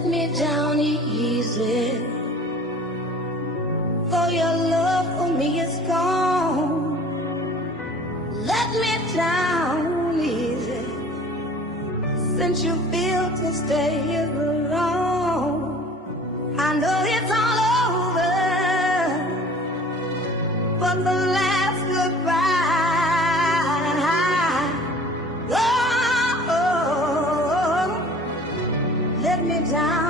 let me down easy. For your love for me is gone. Let me down easy. Since you built to stay here alone. I know it's all over, but the last goodbye. Oh, let me down.